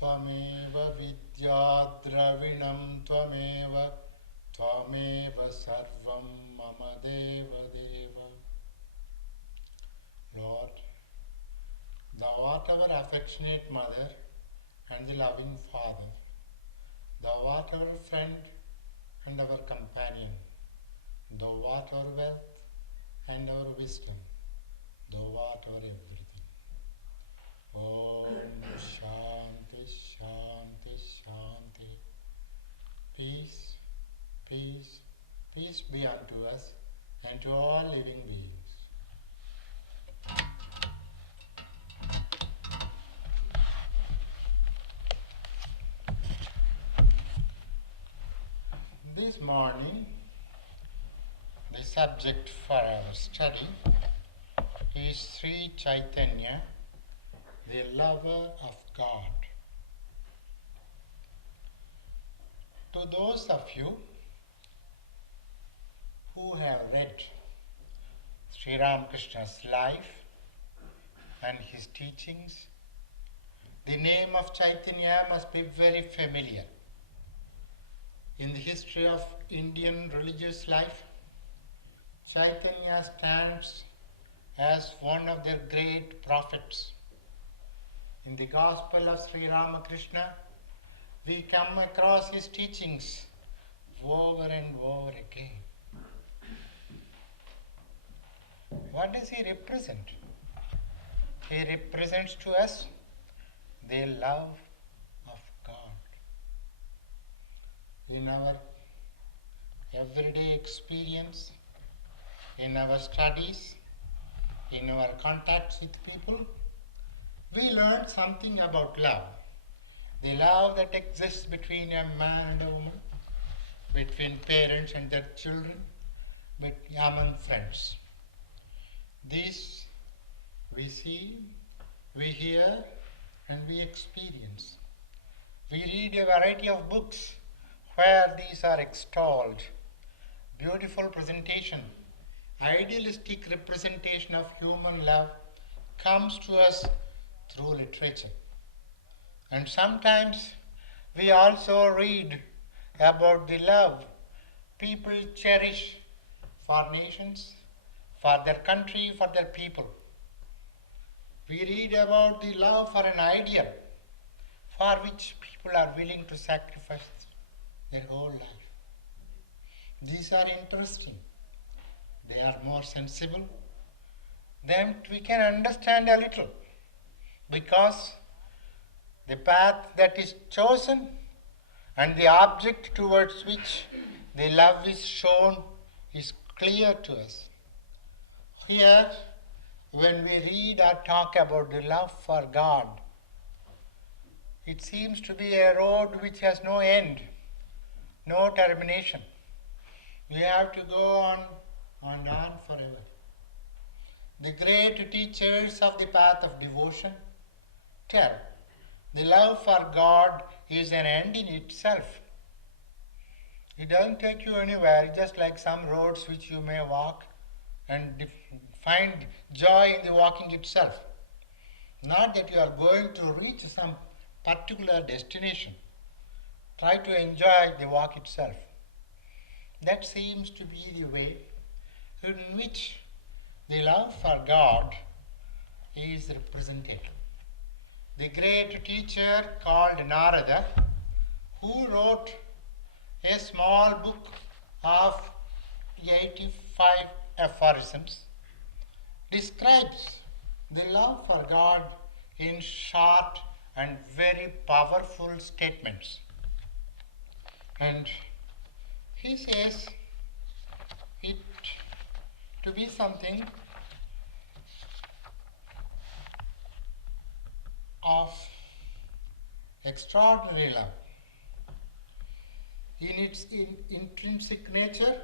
त्वमेव विद्याद्रविणं त्वमेव सर्वं मम देव. Lord, thou art our affectionate mother and the loving father. Thou art our friend and our companion. Thou art our wealth and our wisdom. Thou art our everything. Om Shanti Shanti Shanti. Peace, peace, peace be unto us and to all living beings. This morning, the subject for our study is Sri Chaitanya, the lover of God. To those of you who have read Sri Ramakrishna's life and his teachings, the name of Chaitanya must be very familiar. In the history of Indian religious life, Chaitanya stands as one of their great prophets. In the Gospel of Sri Ramakrishna, we come across his teachings over and over again. What does he represent? He represents to us the love of God. In our everyday experience, in our studies, in our contacts with people, we learn something about love. The love that exists between a man and a woman, between parents and their children, among friends. This we see, we hear, and we experience. We read a variety of books where these are extolled. Beautiful presentation, idealistic representation of human love comes to us through literature. And sometimes we also read about the love people cherish for nations, for their country, for their people. We read about the love for an ideal for which people are willing to sacrifice their whole life. These are interesting. They are more sensible. Then we can understand a little, because the path that is chosen and the object towards which the love is shown is clear to us. Here, when we read or talk about the love for God, it seems to be a road which has no end, no termination. We have to go on and on forever. The great teachers of the path of devotion tell the love for God is an end in itself. It doesn't take you anywhere, just like some roads which you may walk and find joy in the walking itself. Not that you are going to reach some particular destination. Try to enjoy the walk itself. That seems to be the way in which the love for God is represented. The great teacher called Narada, who wrote a small book of 85 aphorisms, describes the love for God in short and very powerful statements. And he says it to be something of extraordinary love. In its intrinsic nature,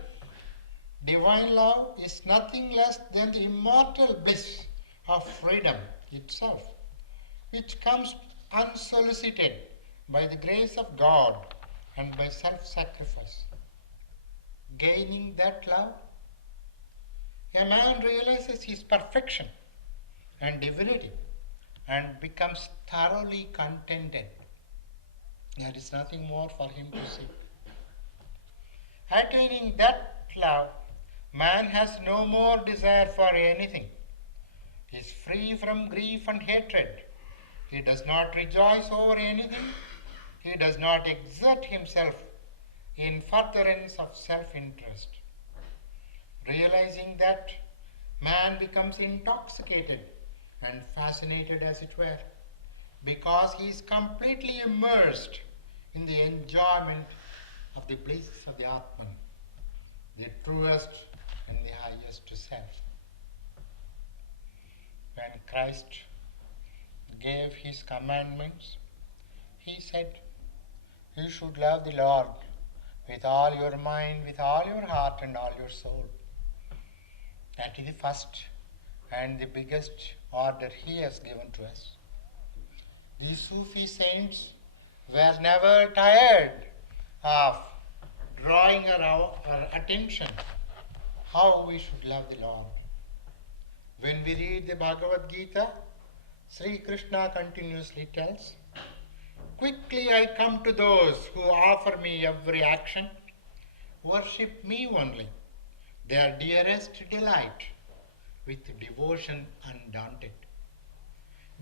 divine love is nothing less than the immortal bliss of freedom itself, which comes unsolicited by the grace of God and by self-sacrifice. Gaining that love, a man realizes his perfection and divinity and becomes thoroughly contented There is nothing more for him to seek. Attaining that love, man has no more desire for anything. He is free from grief and hatred. He does not rejoice over anything. He does not exert himself in furtherance of self-interest. Realizing that, man becomes intoxicated and fascinated, as it were, because he is completely immersed in the enjoyment of the bliss of the Atman, the truest and the highest self. When Christ gave his commandments, he said, "You should love the Lord with all your mind, with all your heart and all your soul." That is the first and the biggest order he has given to us. The Sufi saints were never tired of drawing our attention how we should love the Lord. When we read the Bhagavad Gita, Sri Krishna continuously tells, "Quickly I come to those who offer me every action, worship me only, their dearest delight, with devotion undaunted.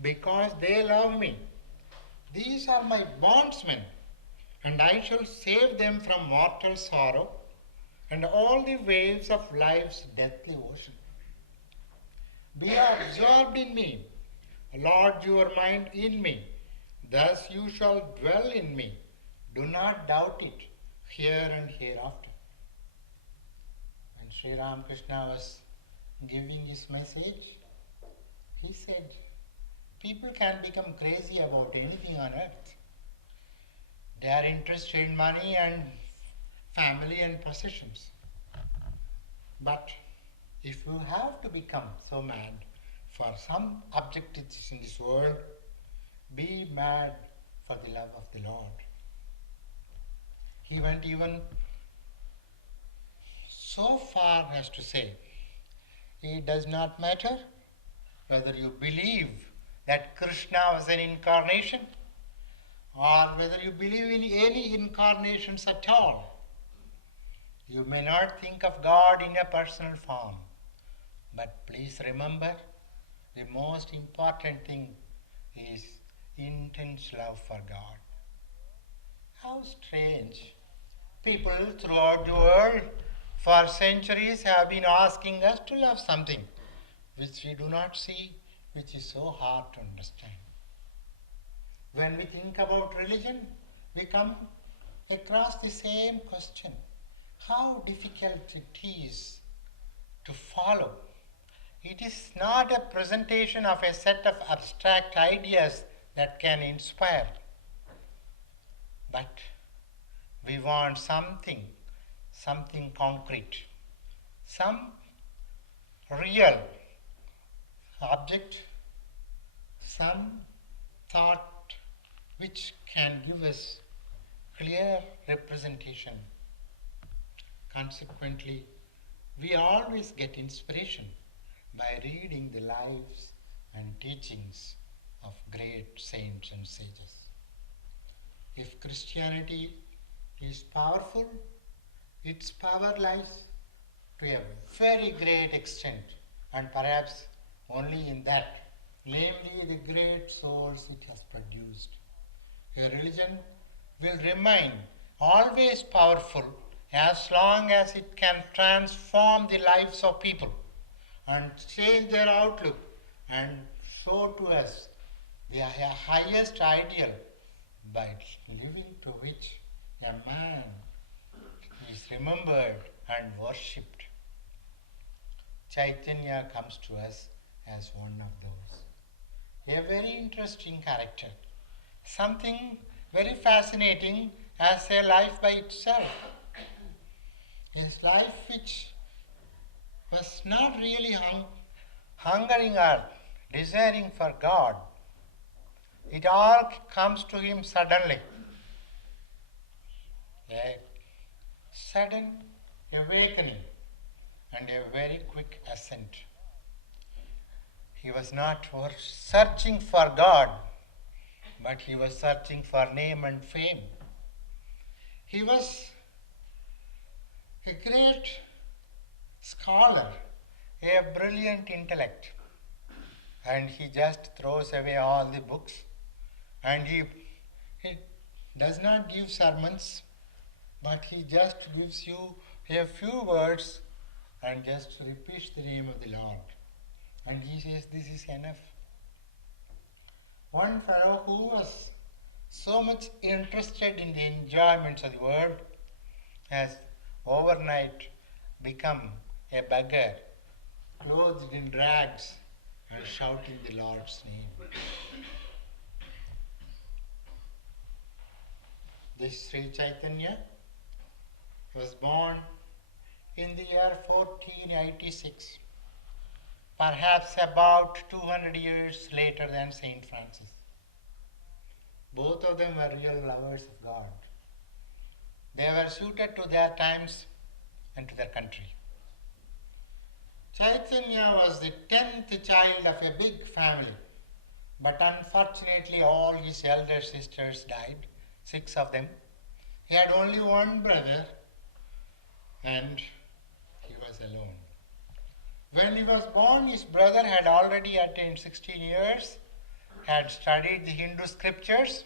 Because they love me, these are my bondsmen, and I shall save them from mortal sorrow and all the waves of life's deathly ocean. Be absorbed in me, lodge your mind in me, thus you shall dwell in me. Do not doubt it, here and hereafter." When Sri Ramakrishna was giving his message, he said, people can become crazy about anything on earth. They are interested in money and family and possessions. But if you have to become so mad for some objectives in this world, be mad for the love of the Lord. He went even so far as to say, it does not matter whether you believe that Krishna was an incarnation or whether you believe in any incarnations at all. You may not think of God in a personal form, but please remember, the most important thing is intense love for God. How strange. People throughout the world for centuries have been asking us to love something which we do not see, which is so hard to understand. When we think about religion, we come across the same question. How difficult it is to follow. It is not a presentation of a set of abstract ideas that can inspire, but we want something concrete, some real object, some thought which can give us clear representation. Consequently, we always get inspiration by reading the lives and teachings of great saints and sages. If Christianity is powerful, its power lies to a very great extent, and perhaps only in that, namely the great souls it has produced. A religion will remain always powerful as long as it can transform the lives of people and change their outlook and show to us the highest ideal by living to which a man is remembered and worshipped. Chaitanya comes to us as one of those. A very interesting character, something very fascinating as a life by itself. His life which was not really hungering or desiring for God. It all comes to him suddenly. A sudden awakening and a very quick ascent. He was not searching for God, but he was searching for name and fame. He was a great scholar, a brilliant intellect, and he just throws away all the books, and he does not give sermons, but he just gives you a few words and just repeats the name of the Lord. And he says, this is enough. One fellow who was so much interested in the enjoyments of the world has overnight become a beggar, clothed in rags and shouting the Lord's name. This Sri Chaitanya was born in the year 1486, perhaps about 200 years later than Saint Francis. Both of them were real lovers of God. They were suited to their times and to their country. Chaitanya was the 10th child of a big family, but unfortunately all his elder sisters died, 6 of them. He had only one brother and he was alone. When he was born, his brother had already attained 16 years, had studied the Hindu scriptures,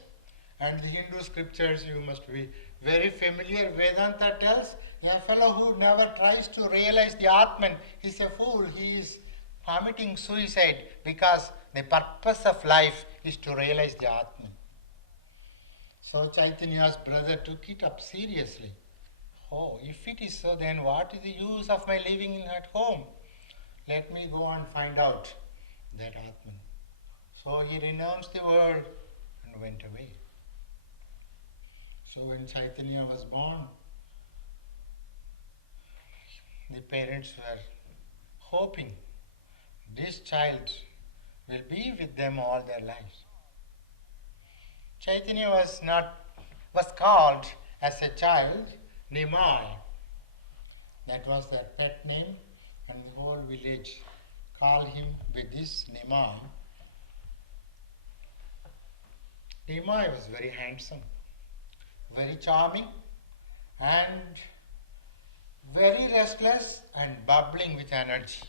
and the Hindu scriptures you must be very familiar. Vedanta tells a fellow who never tries to realize the Atman is a fool. He is committing suicide because the purpose of life is to realize the Atman. So Chaitanya's brother took it up seriously. Oh, if it is so, then what is the use of my living at home? Let me go and find out that Atman. So he renounced the world and went away. So when Chaitanya was born, the parents were hoping this child will be with them all their lives. Chaitanya was called as a child Nimai. That was their pet name, and the whole village called him with this Nimai. Nimai was very handsome, very charming, and very restless and bubbling with energy.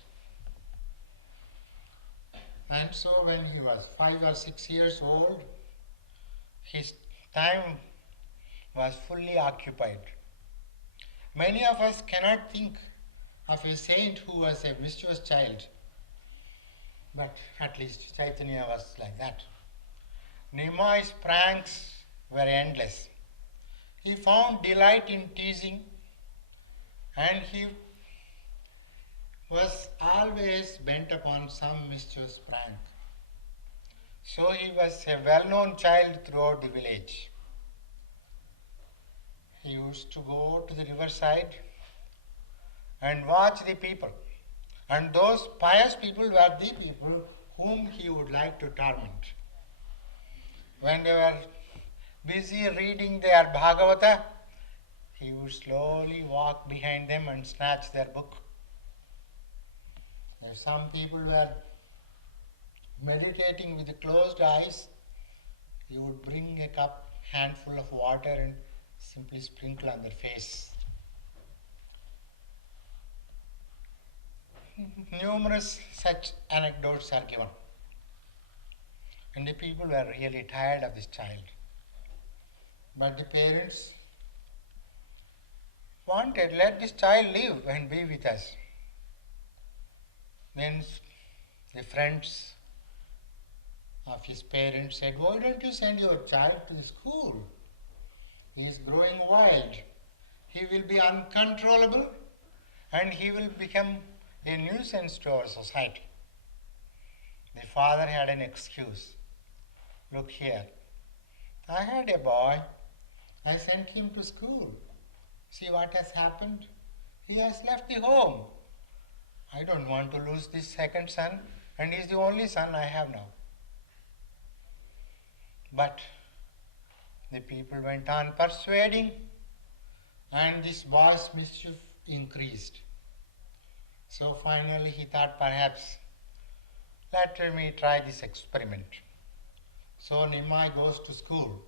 And so when he was 5 or 6 years old, his time was fully occupied. Many of us cannot think of a saint who was a mischievous child, but at least Chaitanya was like that. Nimai's pranks were endless. He found delight in teasing, and he was always bent upon some mischievous prank. So he was a well-known child throughout the village. He used to go to the riverside and watch the people. And those pious people were the people whom he would like to torment. When they were busy reading their Bhagavata, he would slowly walk behind them and snatch their book. If some people were meditating with closed eyes, he would bring a handful of water and simply sprinkle on their face. Numerous such anecdotes are given. And the people were really tired of this child. But the parents wanted, let this child live and be with us. Then the friends of his parents said, why don't you send your child to the school? He is growing wild. He will be uncontrollable and he will become a nuisance to our society. The father had an excuse. Look here, I had a boy. I sent him to school. See what has happened? He has left the home. I don't want to lose this second son, and he is the only son I have now. But the people went on persuading, and this boy's mischief increased. So finally he thought, perhaps let me try this experiment. So Nimai goes to school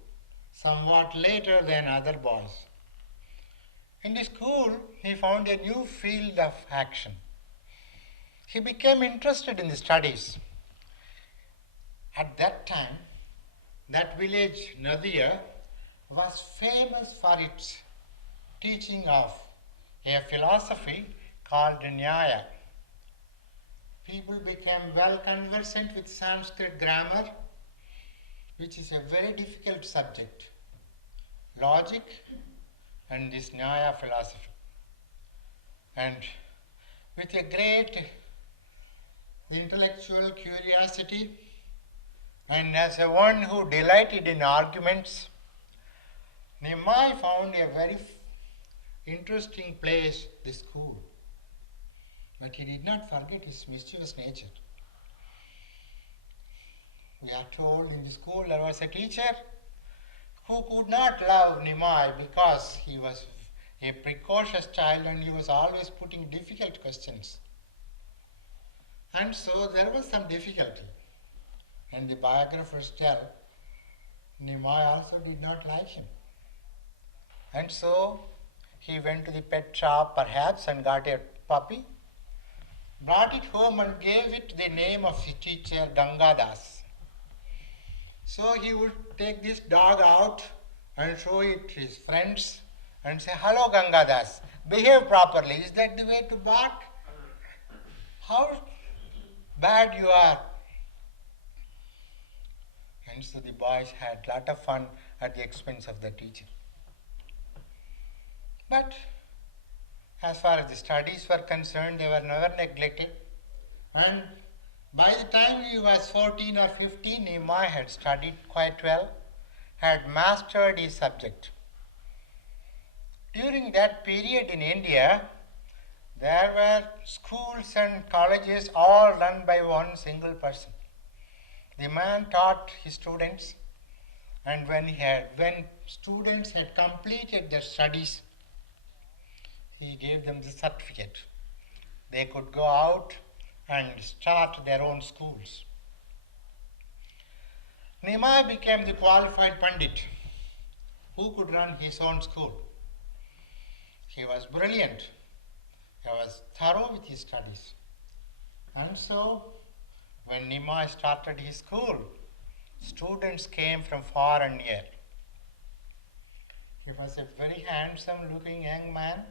somewhat later than other boys. In the school, he found a new field of action. He became interested in the studies. At that time, that village, Nadia, was famous for its teaching of a philosophy called Nyaya. People became well conversant with Sanskrit grammar, which is a very difficult subject, logic and this Nyaya philosophy. And with a great intellectual curiosity, and as a one who delighted in arguments, Nimai found a very interesting place, the school. But he did not forget his mischievous nature. We are told in the school there was a teacher who could not love Nimai because he was a precocious child and he was always putting difficult questions. And so there was some difficulty. And the biographers tell Nimai also did not like him. And so he went to the pet shop perhaps and got a puppy, brought it home and gave it the name of his teacher Gangadas. So he would take this dog out and show it to his friends and say, "Hello Gangadas, behave properly. Is that the way to bark? How bad you are." And so the boys had a lot of fun at the expense of the teacher. But as far as the studies were concerned, they were never neglected. And by the time he was 14 or 15, Nimai had studied quite well, had mastered his subject. During that period in India, there were schools and colleges all run by one single person. The man taught his students, and when students had completed their studies, he gave them the certificate. They could go out and start their own schools. Nimai became the qualified Pandit who could run his own school. He was brilliant. He was thorough with his studies. And so, when Nimai started his school, students came from far and near. He was a very handsome looking young man,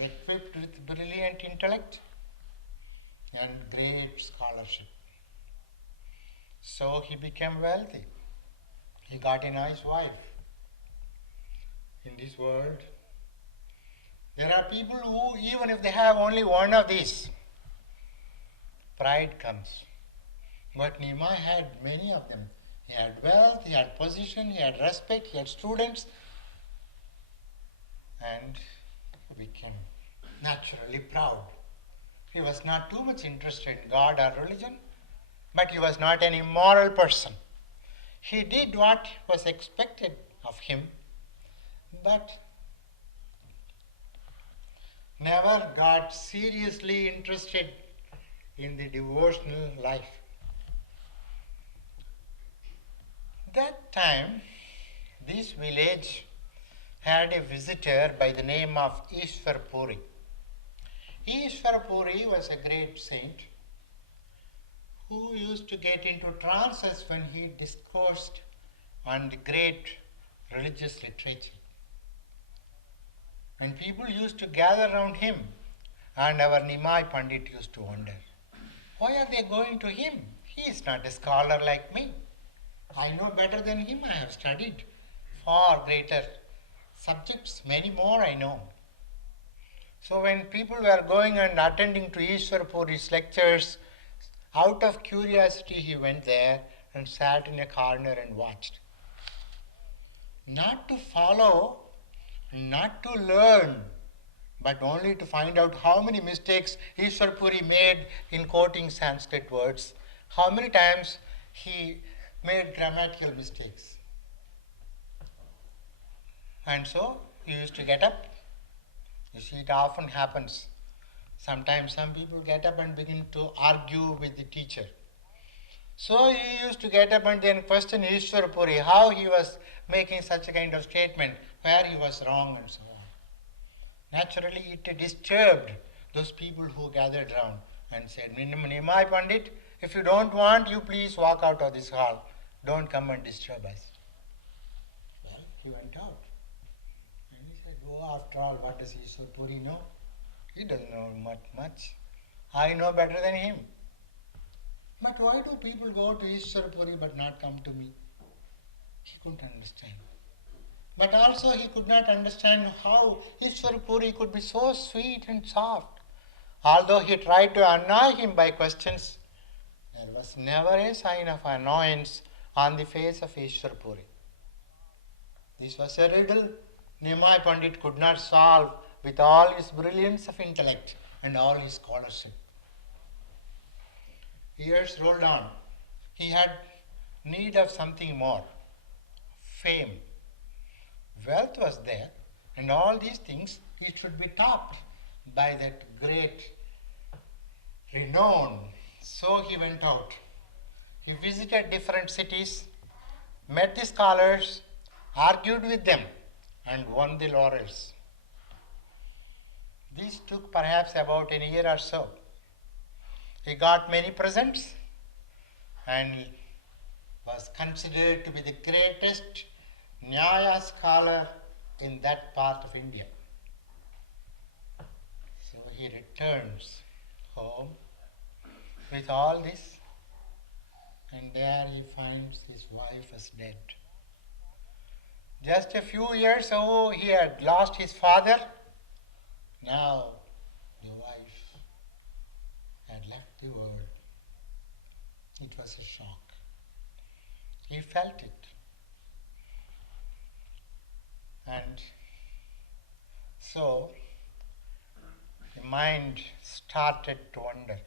equipped with brilliant intellect and great scholarship. So he became wealthy. He got a nice wife. In this world, there are people who, even if they have only one of these, pride comes. But Nimai had many of them. He had wealth, he had position, he had respect, he had students, and he became naturally proud. He was not too much interested in God or religion, but he was not an immoral person. He did what was expected of him, but never got seriously interested in the devotional life. That time, this village had a visitor by the name of Ishwar Puri. Ishwar Puri was a great saint who used to get into trances when he discoursed on the great religious literature. And people used to gather around him, and our Nimai Pandit used to wonder, why are they going to him? He is not a scholar like me. I know better than him. I have studied far greater subjects, many more I know. So when people were going and attending to Ishwar Puri's lectures, out of curiosity he went there and sat in a corner and watched. Not to follow, not to learn, but only to find out how many mistakes Ishwar Puri made in quoting Sanskrit words, how many times he made grammatical mistakes. And so he used to get up. You see, it often happens. Sometimes some people get up and begin to argue with the teacher. So he used to get up and then question Ishwar Puri, how he was making such a kind of statement, where he was wrong and so on. Naturally, it disturbed those people who gathered round and said, Nimai Pandit, if you don't want, you please walk out of this hall. Don't come and disturb us. Well, he went out. And he said, oh, after all, what does Ishwar Puri know? He doesn't know much. I know better than him. But why do people go to Ishwar Puri but not come to me? He couldn't understand. But also he could not understand how Ishwar Puri could be so sweet and soft. Although he tried to annoy him by questions, there was never a sign of annoyance on the face of Ishwar Puri. This was a riddle Nimai Pandit could not solve with all his brilliance of intellect and all his scholarship. Years rolled on. He had need of something more. Fame. Wealth was there, and all these things he should be topped by that great renown. So he went out. He visited different cities, met the scholars, argued with them, and won the laurels. This took perhaps about a year or so. He got many presents and was considered to be the greatest Nyaya scholar in that part of India. So he returns home with all this, and there he finds his wife is dead. Just a few years ago he had lost his father. Now the wife had left the world. It was a shock. He felt it. And so the mind started to wonder.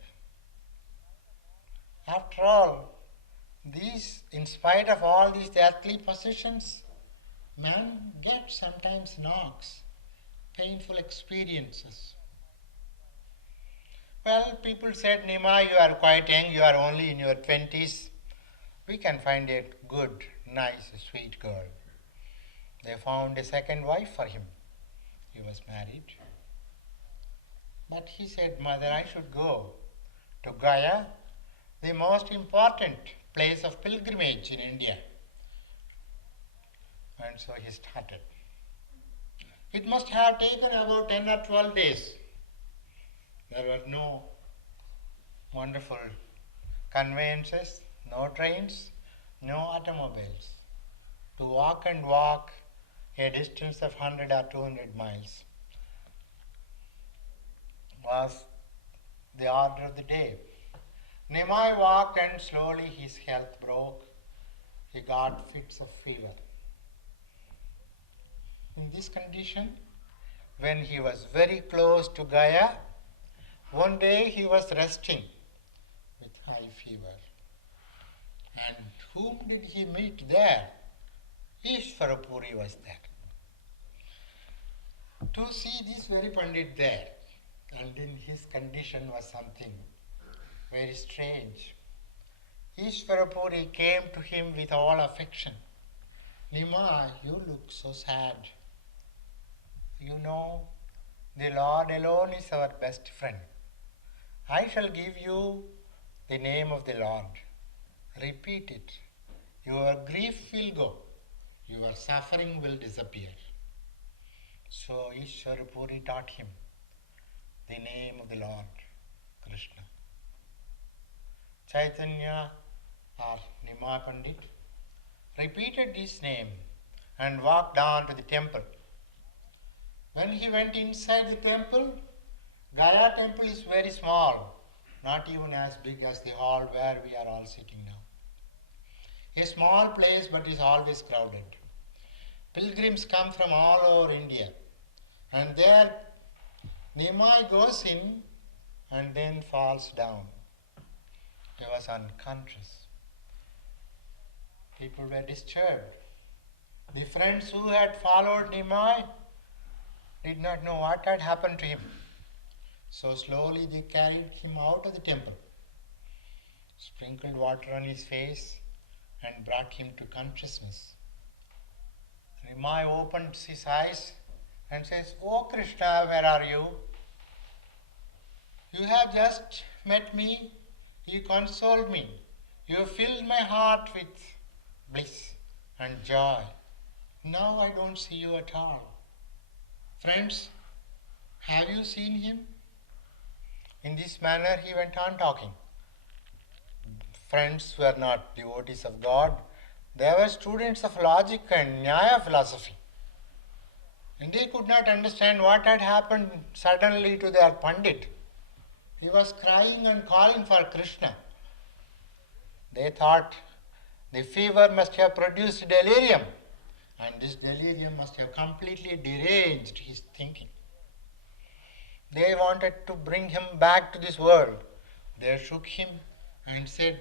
After all, in spite of all these earthly possessions, man gets sometimes knocks, painful experiences. Well, people said, Nima, you are quite young, you are only in your 20s. We can find a good, nice, sweet girl. They found a second wife for him. He was married. But he said, Mother, I should go to Gaya, the most important place of pilgrimage in India. And so he started. It must have taken about 10 or 12 days. There were no wonderful conveyances, no trains, no automobiles. To walk and walk a distance of 100 or 200 miles was the order of the day. Nimai walked and slowly his health broke. He got fits of fever. In this condition, when he was very close to Gaya, one day he was resting with high fever. And whom did he meet there? Ishwar Puri was there. To see this very Pandit there, and in his condition was something very strange. Ishwar Puri came to him with all affection. Nima, you look so sad. You know, the Lord alone is our best friend. I shall give you the name of the Lord. Repeat it. Your grief will go. Your suffering will disappear. So Ishwar Puri taught him the name of the Lord, Krishna. Chaitanya or Nimai Pandit repeated this name and walked on to the temple. When he went inside the temple, Gaya temple is very small, not even as big as the hall where we are all sitting now. A small place but is always crowded. Pilgrims come from all over India, and there Nimai goes in and then falls down. He was unconscious. People were disturbed. The friends who had followed Nimai did not know what had happened to him. So slowly they carried him out of the temple. sprinkled water on his face, and brought him to consciousness. Nimai opens his eyes and says, "Oh Krishna, where are you? You have just met me. You consoled me. You filled my heart with bliss and joy. Now I don't see you at all." Friends, have you seen him? In this manner he went on talking. Friends were not devotees of God. They were students of logic and Nyaya philosophy. And they could not understand what had happened suddenly to their Pandit. He was crying and calling for Krishna. They thought the fever must have produced delirium, and this delirium must have completely deranged his thinking. They wanted to bring him back to this world. They shook him and said,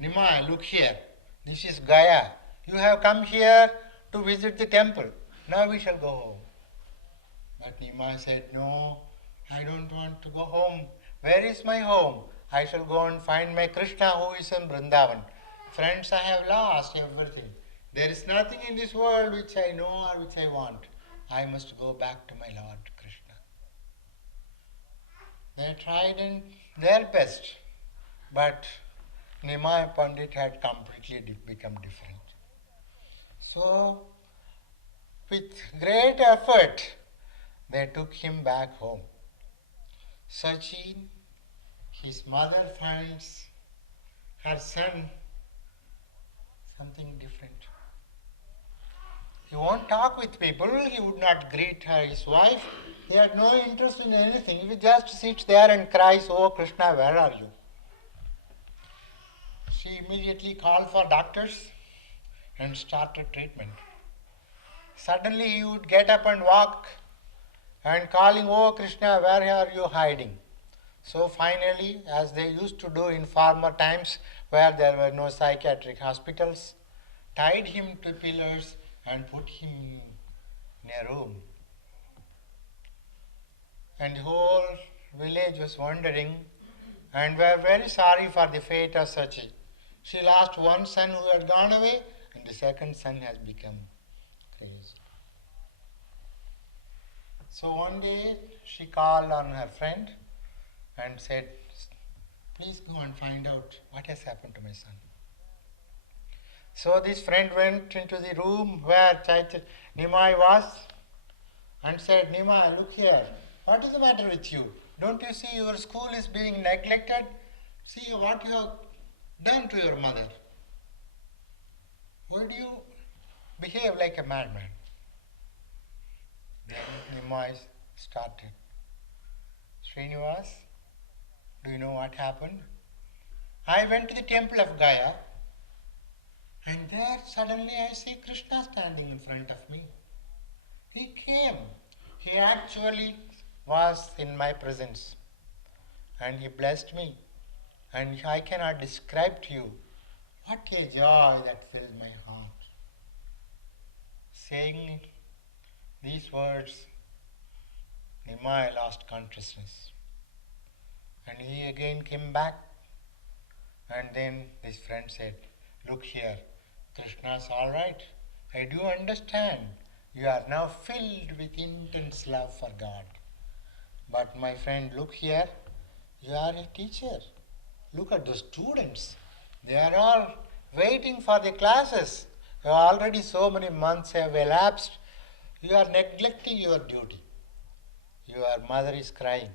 "Nimai, look here. This is Gaya. You have come here to visit the temple. Now we shall go home." But Nimai said, "No, I don't want to go home. Where is my home? I shall go and find my Krishna who is in Vrindavan. Friends, I have lost everything. There is nothing in this world which I know or which I want. I must go back to my Lord Krishna." They tried their best, but Nimai Pandit had completely become different. So, with great effort, they took him back home. Sachin, his mother finds her son something different. He won't talk with people, he would not greet his wife, he had no interest in anything. He just sits there and cries, "Oh Krishna, where are you?" She immediately called for doctors and started treatment. Suddenly he would get up and walk and calling, "Oh Krishna, where are you hiding?" So finally, as they used to do in former times where there were no psychiatric hospitals, tied him to pillars and put him in a room. And the whole village was wondering and were very sorry for the fate of Sachi. She lost one son who had gone away, and the second son has become crazy. So one day she called on her friend and said, "Please go and find out what has happened to my son." So this friend went into the room where Nimai was and said, "Nimai, look here. What is the matter with you? Don't you see your school is being neglected? See what you have done to your mother. Why do you behave like a madman?" Then Nimai started. "Srinivas, do you know what happened? I went to the temple of Gaya, and there suddenly I see Krishna standing in front of me. He came. He actually was in my presence, and he blessed me. And I cannot describe to you what a joy that filled my heart." Saying these words, Nimai lost consciousness. And he again came back. And then this friend said, "Look here, Krishna's all right. I do understand. You are now filled with intense love for God. But my friend, look here. You are a teacher. Look at the students. They are all waiting for the classes. Already so many months have elapsed. You are neglecting your duty. Your mother is crying.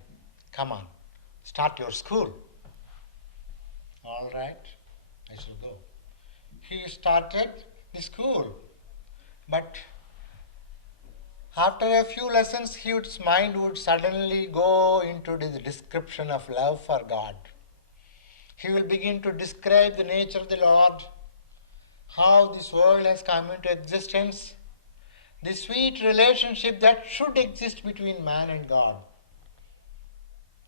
Come on, start your school." "All right, I shall go." He started the school. But after a few lessons, his mind would suddenly go into the description of love for God. He will begin to describe the nature of the Lord, how this world has come into existence, the sweet relationship that should exist between man and God.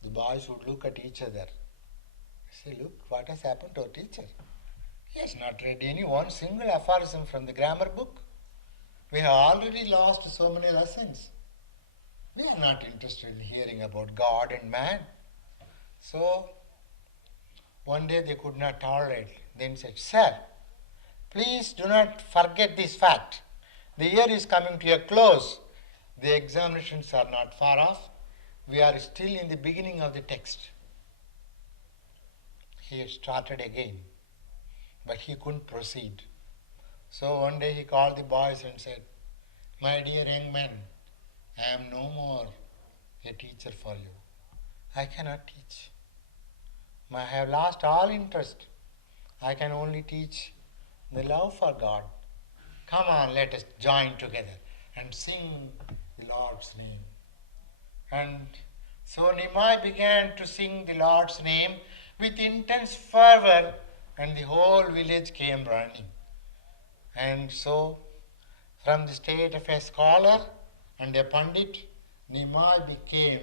The boys would look at each other. Say, "Look, what has happened to our teacher? He has not read any one single aphorism from the grammar book. We have already lost so many lessons. We are not interested in hearing about God and man." So One day they could not tolerate. Then said, Sir, please do not forget this fact. The year is coming to a close. The examinations are not far off. We are still in the beginning of the text. He started again, but he couldn't proceed. So one day he called the boys and said, My dear young men, I am no more a teacher for you. I cannot teach. I have lost all interest. I can only teach the love for God. Come on, let us join together and sing the Lord's name. And so Nimai began to sing the Lord's name with intense fervor, and the whole village came running. And so, from the state of a scholar and a pandit, Nimai became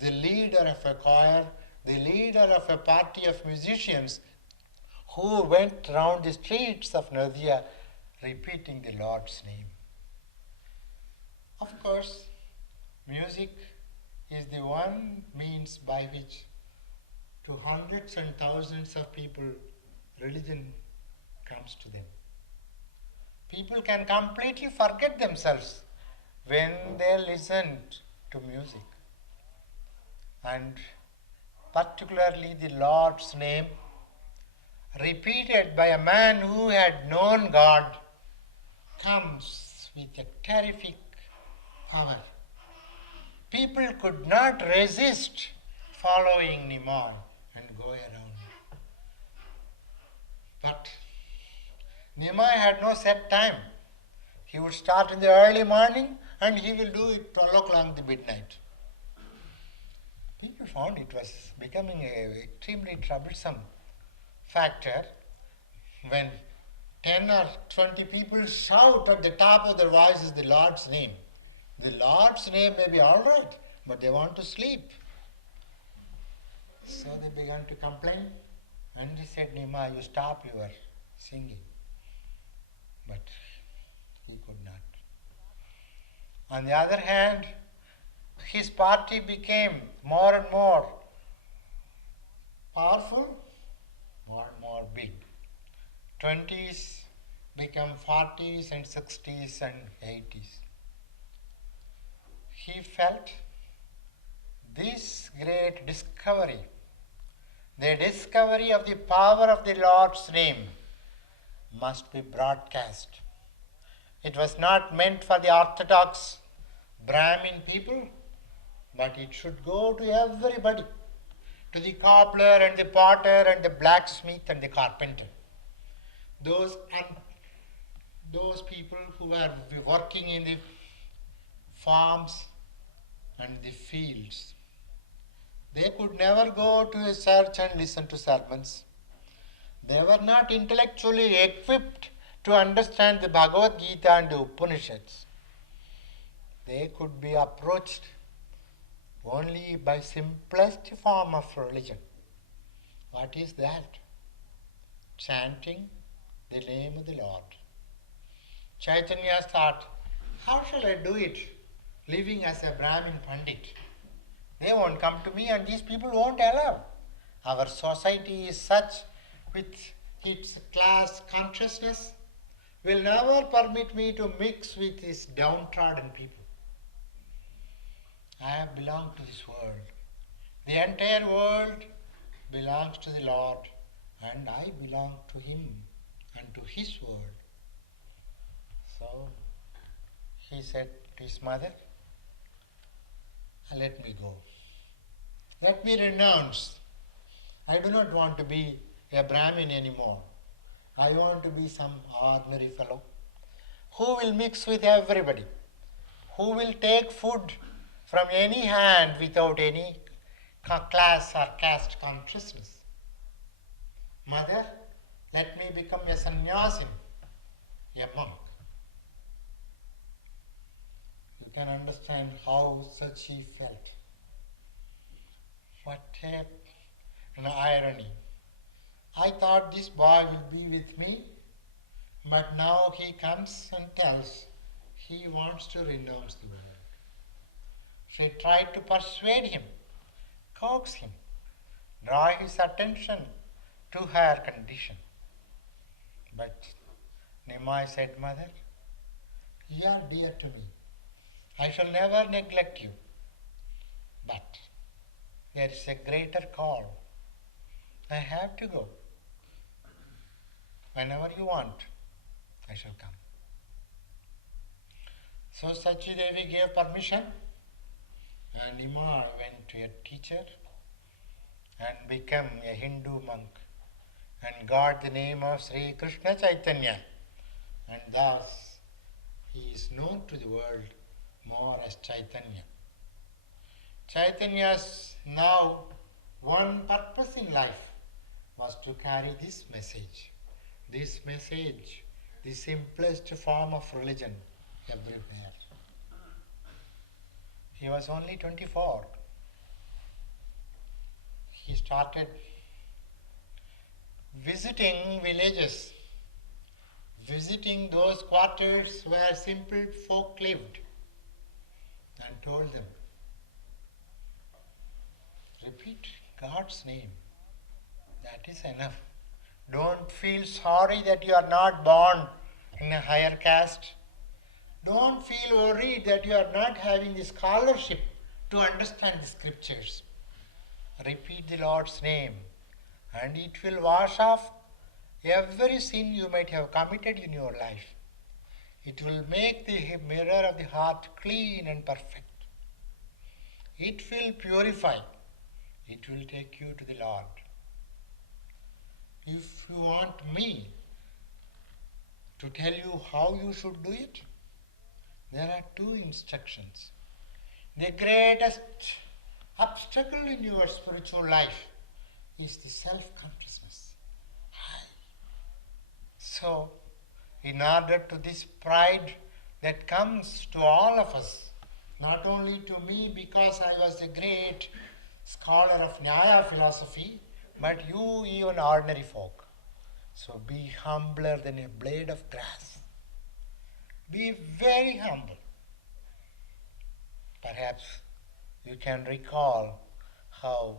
the leader of a choir, the leader of a party of musicians who went round the streets of Nadia repeating the Lord's name. Of course, music is the one means by which to hundreds and thousands of people religion comes to them. People can completely forget themselves when they listen to music. And particularly the Lord's name, repeated by a man who had known God, comes with a terrific power. People could not resist following Nimai and go around. But Nimai had no set time. He would start in the early morning and he will do it 12 o'clock the midnight. People found it was becoming an extremely troublesome factor when 10 or 20 people shout at the top of their voices the Lord's name. The Lord's name may be all right, but they want to sleep. So they began to complain, and he said, Nimai, you stop your singing. But he could not. On the other hand, his party became more and more powerful, more and more big. 20s become 40s and 60s and 80s. He felt this great discovery, the discovery of the power of the Lord's name, must be broadcast. It was not meant for the orthodox Brahmin people, but it should go to everybody, to the cobbler and the potter and the blacksmith and the carpenter. Those people who were working in the farms and the fields, they could never go to a church and listen to sermons. They were not intellectually equipped to understand the Bhagavad Gita and the Upanishads. They could be approached only by simplest form of religion. What is that? Chanting the name of the Lord. Chaitanya thought, how shall I do it living as a Brahmin Pandit? They won't come to me and these people won't allow. Our society is such, with its class consciousness, will never permit me to mix with these downtrodden people. I have belonged to this world. The entire world belongs to the Lord, and I belong to Him and to His world. So he said to his mother, let me go. Let me renounce. I do not want to be a Brahmin anymore. I want to be some ordinary fellow who will mix with everybody, who will take food from any hand without any class or caste consciousness. Mother, let me become a sannyasin, a monk. You can understand how such he felt. What an irony. I thought this boy will be with me, but now he comes and tells he wants to renounce the world. She tried to persuade him, coax him, draw his attention to her condition. But Nimai said, Mother, you are dear to me. I shall never neglect you. But there is a greater call. I have to go. Whenever you want, I shall come. So Sachi Devi gave permission, and Nimai went to a teacher and became a Hindu monk and got the name of Sri Krishna Chaitanya, and thus he is known to the world more as Chaitanya. Chaitanya's now one purpose in life was to carry this message, the simplest form of religion everywhere. He was only 24. He started visiting villages, visiting those quarters where simple folk lived, and told them, repeat God's name. That is enough. Don't feel sorry that you are not born in a higher caste. Don't feel worried that you are not having the scholarship to understand the scriptures. Repeat the Lord's name, and it will wash off every sin you might have committed in your life. It will make the mirror of the heart clean and perfect. It will purify. It will take you to the Lord. If you want me to tell you how you should do it, there are two instructions. The greatest obstacle in your spiritual life is the self-consciousness. So, in order to this pride that comes to all of us, not only to me because I was a great scholar of Nyaya philosophy, but you even ordinary folk. So be humbler than a blade of grass. Be very humble. Perhaps you can recall how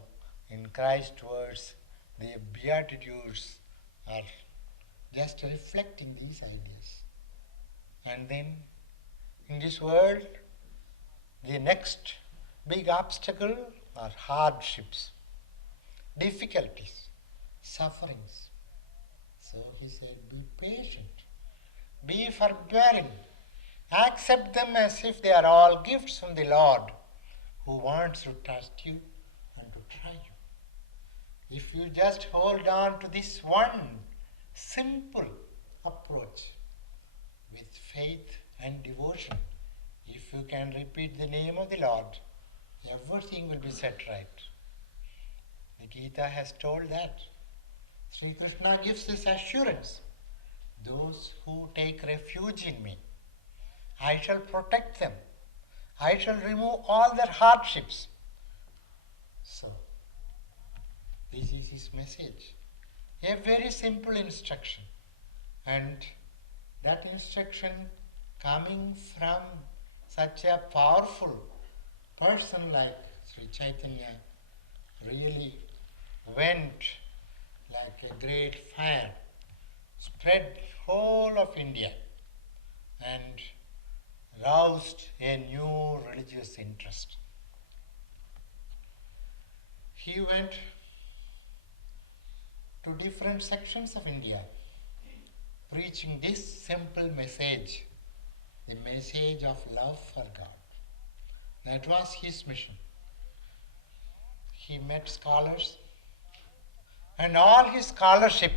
in Christ's words the Beatitudes are just reflecting these ideas. And then in this world, the next big obstacle are hardships, difficulties, sufferings. So he said, be patient, be forbearing, accept them as if they are all gifts from the Lord who wants to trust you and to try you. If you just hold on to this one simple approach with faith and devotion, if you can repeat the name of the Lord, everything will be set right. The Gita has told that. Sri Krishna gives this assurance. Those who take refuge in me, I shall protect them. I shall remove all their hardships. So, this is his message. A very simple instruction. And that instruction coming from such a powerful person like Sri Chaitanya really went like a great fire, spread whole of India and roused a new religious interest. He went to different sections of India preaching this simple message, the message of love for God. That was his mission. He met scholars, and all his scholarship,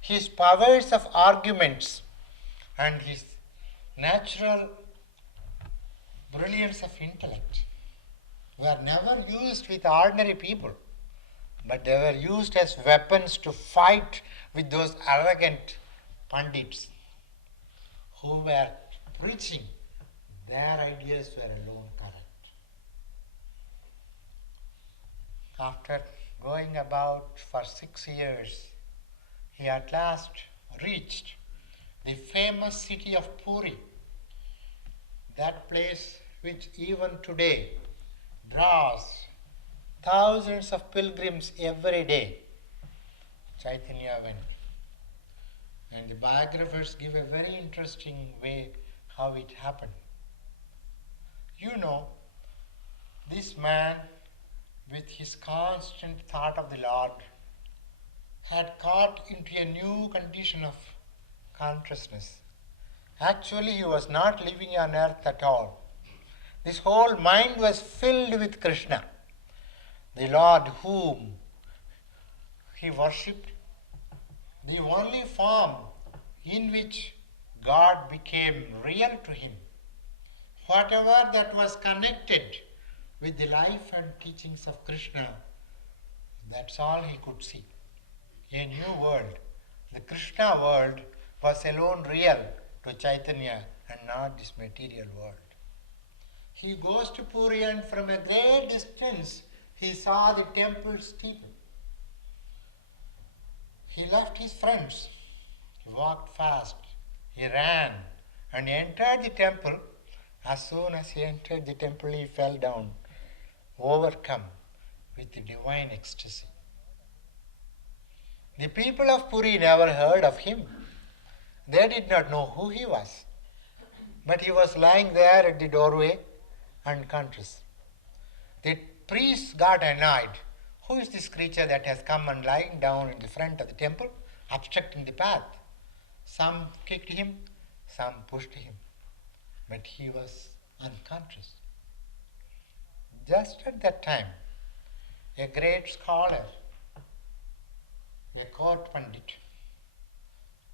his powers of arguments, and his natural brilliance of intellect were never used with ordinary people, but they were used as weapons to fight with those arrogant pandits who were preaching their ideas were alone correct. After going about for 6 years, he at last reached the famous city of Puri, that place which even today draws thousands of pilgrims every day. Chaitanya went. And the biographers give a very interesting way how it happened. You know, this man, with his constant thought of the Lord, had caught into a new condition of consciousness. Actually, he was not living on earth at all. His whole mind was filled with Krishna, the Lord whom he worshipped, the only form in which God became real to him. Whatever that was connected with the life and teachings of Krishna, that's all he could see. A new world. The Krishna world was alone real to Chaitanya and not this material world. He goes to Puri and from a great distance he saw the temple steeple. He left his friends. He walked fast. He ran and entered the temple. As soon as he entered the temple, he fell down, overcome with the divine ecstasy. The people of Puri never heard of him. They did not know who he was. But he was lying there at the doorway, unconscious. The priests got annoyed. Who is this creature that has come and lying down in the front of the temple, obstructing the path? Some kicked him, some pushed him. But he was unconscious. Just at that time, a great scholar, a court pandit,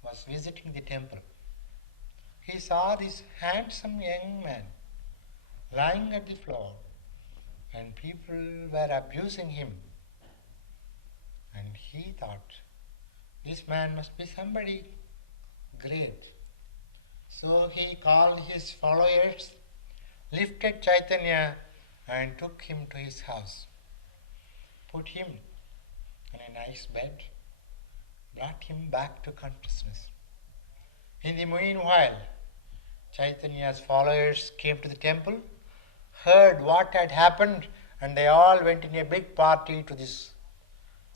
was visiting the temple. He saw this handsome young man lying at the floor, and people were abusing him. And he thought, this man must be somebody great. So he called his followers, lifted Chaitanya and took him to his house, put him on a nice bed, brought him back to consciousness. In the meanwhile, Chaitanya's followers came to the temple, heard what had happened, and they all went in a big party to this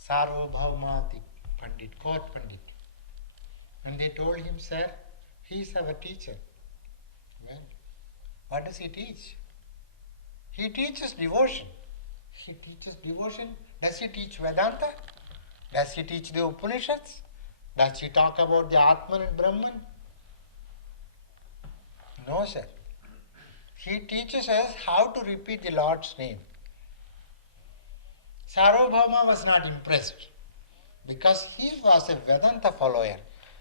Sarvabhaumati Pandit, court Pandit. And they told him, sir, he is our teacher. Well, what does he teach? He teaches devotion. He teaches devotion. Does he teach Vedanta? Does he teach the Upanishads? Does he talk about the Atman and Brahman? No, sir. He teaches us how to repeat the Lord's name. Sarvabhauma was not impressed because he was a Vedanta follower,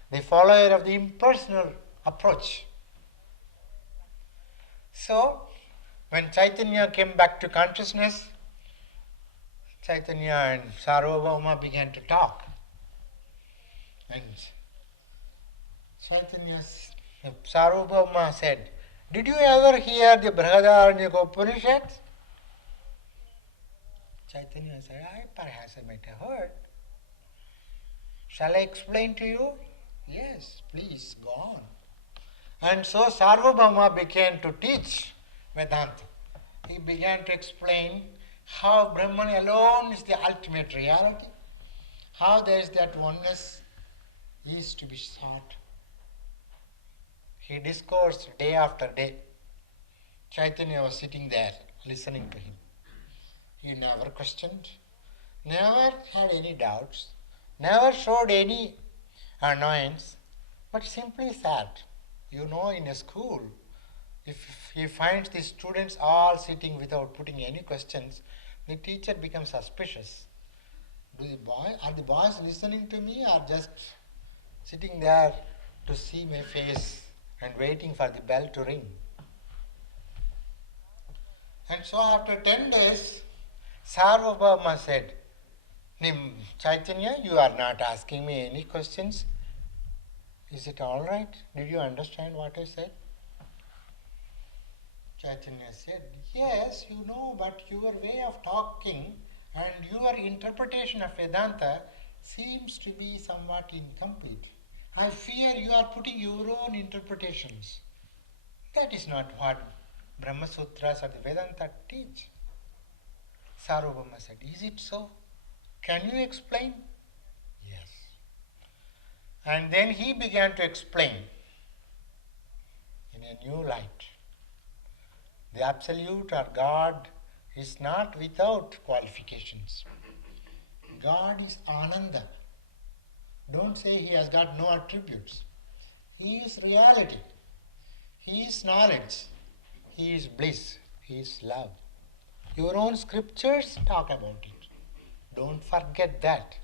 the follower of the impersonal approach. So, when Chaitanya came back to consciousness, Chaitanya and Sarvabhauma began to talk. And Sarvabhauma said, did you ever hear the Brihadaranyaka Upanishad? Chaitanya said, perhaps I might have heard. Shall I explain to you? Yes, please, go on. And so Sarvabhauma began to teach Vedanta. He began to explain how Brahman alone is the ultimate reality, how there is that oneness is to be sought. He discoursed day after day. Chaitanya was sitting there listening to him. He never questioned, never had any doubts, never showed any annoyance, but simply sat. You know, in a school, if he finds the students all sitting without putting any questions, the teacher becomes suspicious. Are the boys listening to me or just sitting there to see my face and waiting for the bell to ring? And so after 10 days, Sarvabhauma said, Chaitanya, you are not asking me any questions. Is it all right? Did you understand what I said? Chaitanya said, yes, you know, but your way of talking and your interpretation of Vedanta seems to be somewhat incomplete. I fear you are putting your own interpretations. That is not what Brahma Sutras or the Vedanta teach. Sarvabhauma said, is it so? Can you explain? Yes. And then he began to explain in a new light. The Absolute or God is not without qualifications. God is Ananda. Don't say he has got no attributes. He is reality. He is knowledge. He is bliss. He is love. Your own scriptures talk about it. Don't forget that.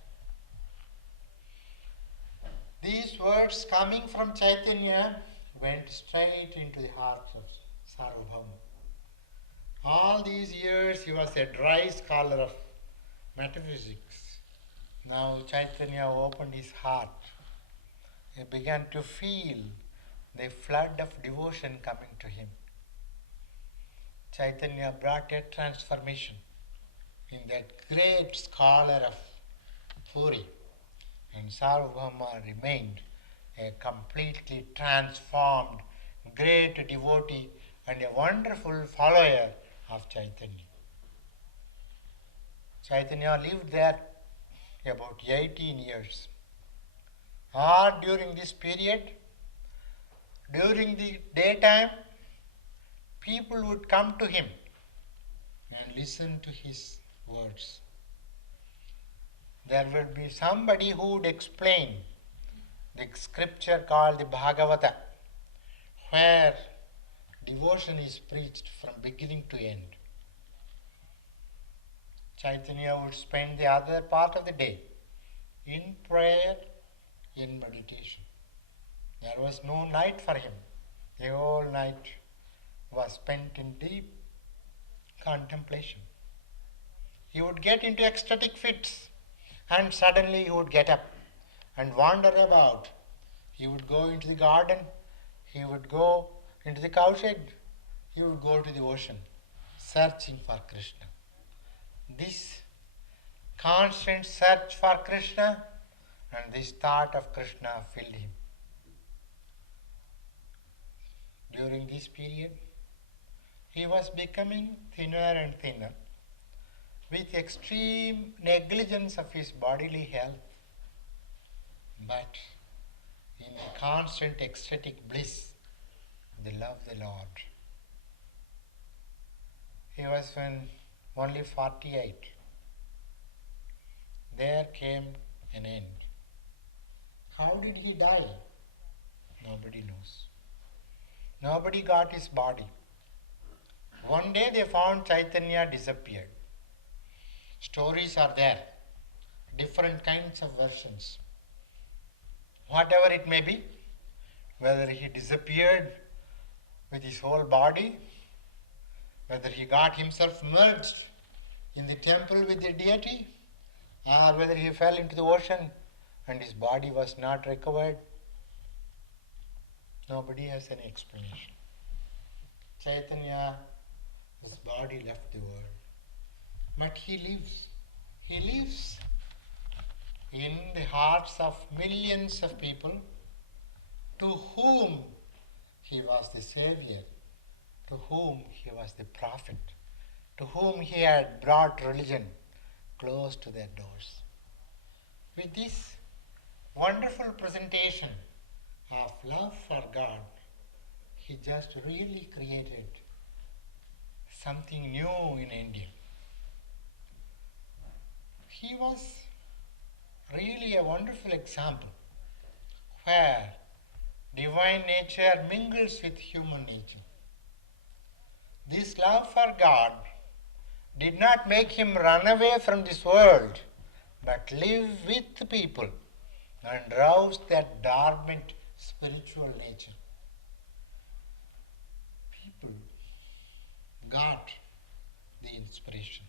These words coming from Chaitanya went straight into the heart of Sarvabhauma. All these years he was a dry scholar of metaphysics. Now Chaitanya opened his heart. He began to feel the flood of devotion coming to him. Chaitanya brought a transformation in that great scholar of Puri, and Sarvabhauma remained a completely transformed, great devotee and a wonderful follower of Chaitanya. Chaitanya lived there about 18 years. Or during this period, during the daytime, people would come to him and listen to his words. There will be somebody who would explain the scripture called the Bhagavata, where devotion is preached from beginning to end. Chaitanya would spend the other part of the day in prayer, in meditation. There was no night for him. The whole night was spent in deep contemplation. He would get into ecstatic fits, and suddenly he would get up and wander about. He would go into the garden, he would go into the cowshed, he would go to the ocean, searching for Krishna. This constant search for Krishna and this thought of Krishna filled him. During this period, he was becoming thinner and thinner, with extreme negligence of his bodily health, but in the constant ecstatic bliss, the love of the Lord. He was only 48. There came an end. How did he die? Nobody knows. Nobody got his body. One day they found Chaitanya disappeared. Stories are there, different kinds of versions. Whatever it may be, whether he disappeared with his whole body, whether he got himself merged in the temple with the deity, or whether he fell into the ocean and his body was not recovered, nobody has any explanation. Chaitanya, his body left the world. But he lives. He lives in the hearts of millions of people to whom he was the savior, to whom he was the prophet, to whom he had brought religion close to their doors. With this wonderful presentation of love for God, he just really created something new in India. He was really a wonderful example where divine nature mingles with human nature. This love for God did not make him run away from this world, but live with the people and rouse their dormant spiritual nature. People got the inspiration,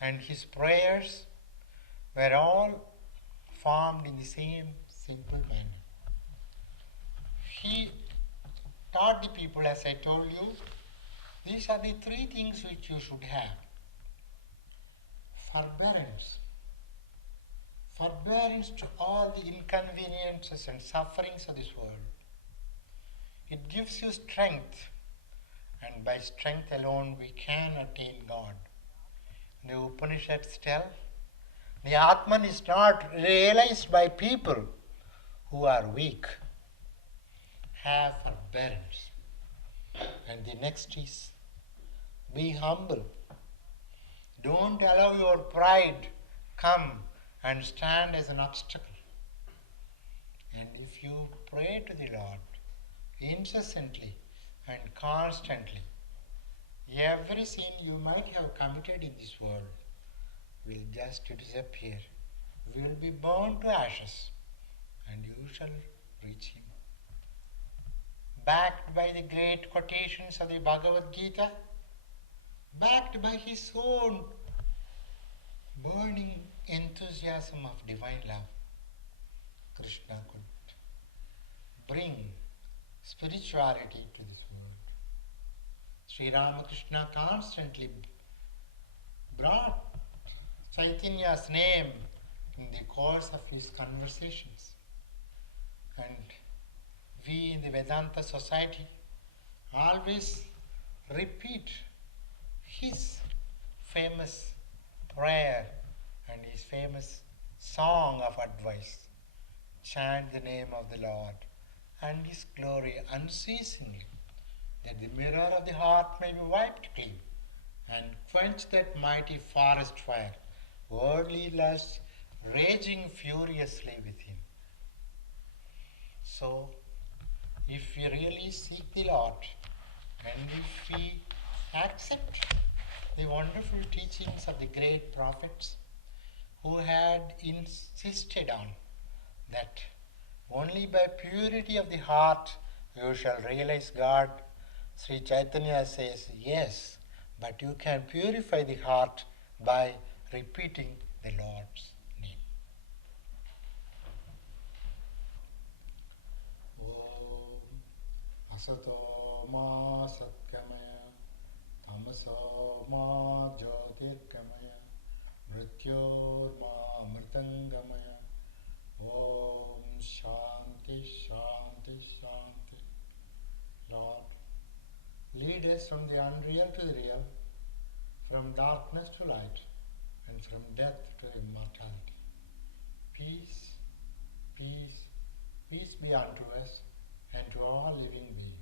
and his prayers were all formed in the same simple manner. He taught the people, as I told you, these are the three things which you should have. Forbearance. Forbearance to all the inconveniences and sufferings of this world. It gives you strength, and by strength alone we can attain God. The Upanishads tell, the Atman is not realized by people who are weak, have forbearance. And the next is, be humble. Don't allow your pride come and stand as an obstacle. And if you pray to the Lord incessantly and constantly, every sin you might have committed in this world will just disappear, will be burned to ashes, and you shall reach Him. Backed by the great quotations of the Bhagavad Gita, backed by his own burning enthusiasm of divine love, Krishna could bring spirituality to this world. Sri Ramakrishna constantly brought Chaitanya's name in the course of his conversations. And we in the Vedanta Society always repeat his famous prayer and his famous song of advice. Chant the name of the Lord and His glory unceasingly, that the mirror of the heart may be wiped clean, and quench that mighty forest fire, worldly lust raging furiously within. So, if we really seek the Lord, and if we accept the wonderful teachings of the great prophets who had insisted on that only by purity of the heart you shall realize God, Sri Chaitanya says, yes, but you can purify the heart by repeating the Lord's name. Om Asato Ma Satkamaya Tamaso Ma Jyotirkamaya Mrityor Ma Mritangamaya. Om Shanti Shanti Shanti. Lord, lead us from the unreal to the real, from darkness to light, and from death to immortality. Peace, peace, peace be unto us and to all living beings.